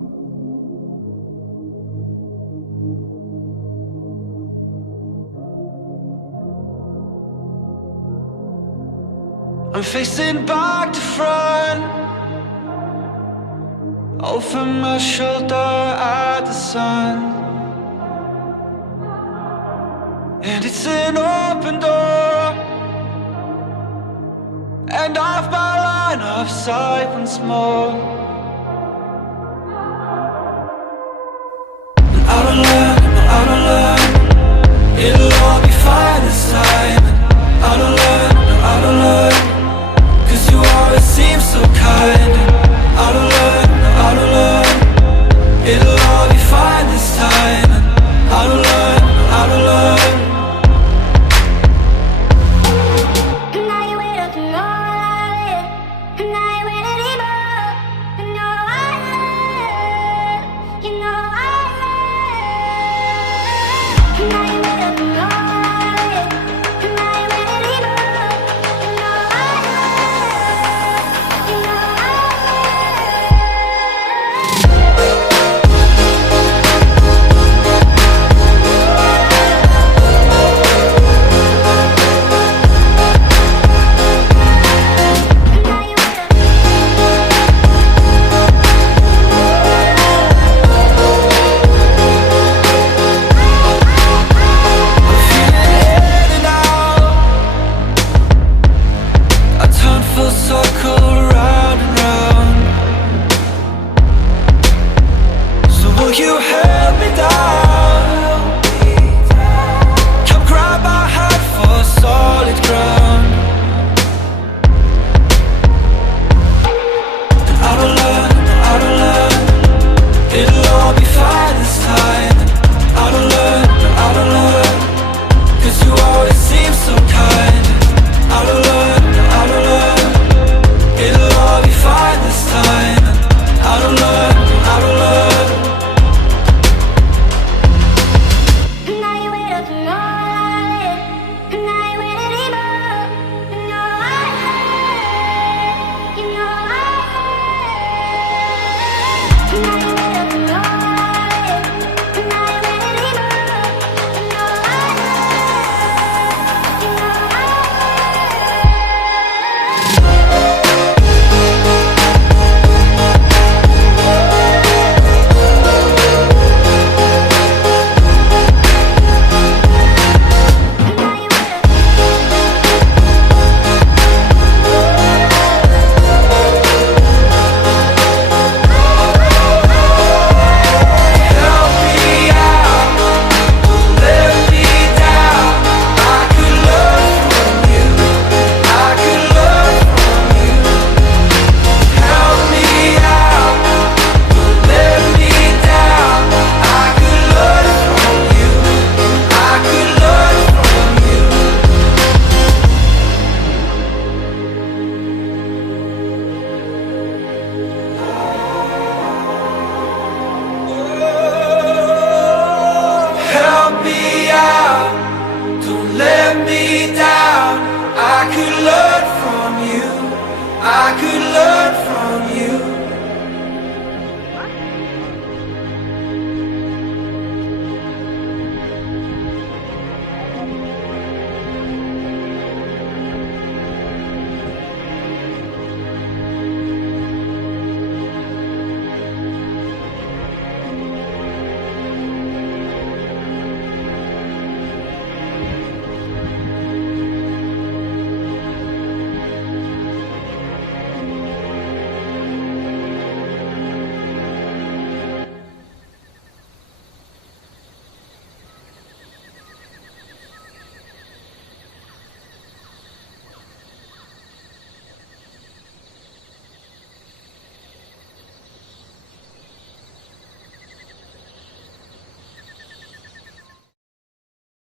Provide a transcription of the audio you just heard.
I'm facing back to front, over my shoulder at the sun. And it's an open door, and off my line of sight once more. And I don't learn, it'll all be fine this time. I don't learn, cause you always seem so kind. I don't learn, it'll all be fine this time. I don't learn. Tonight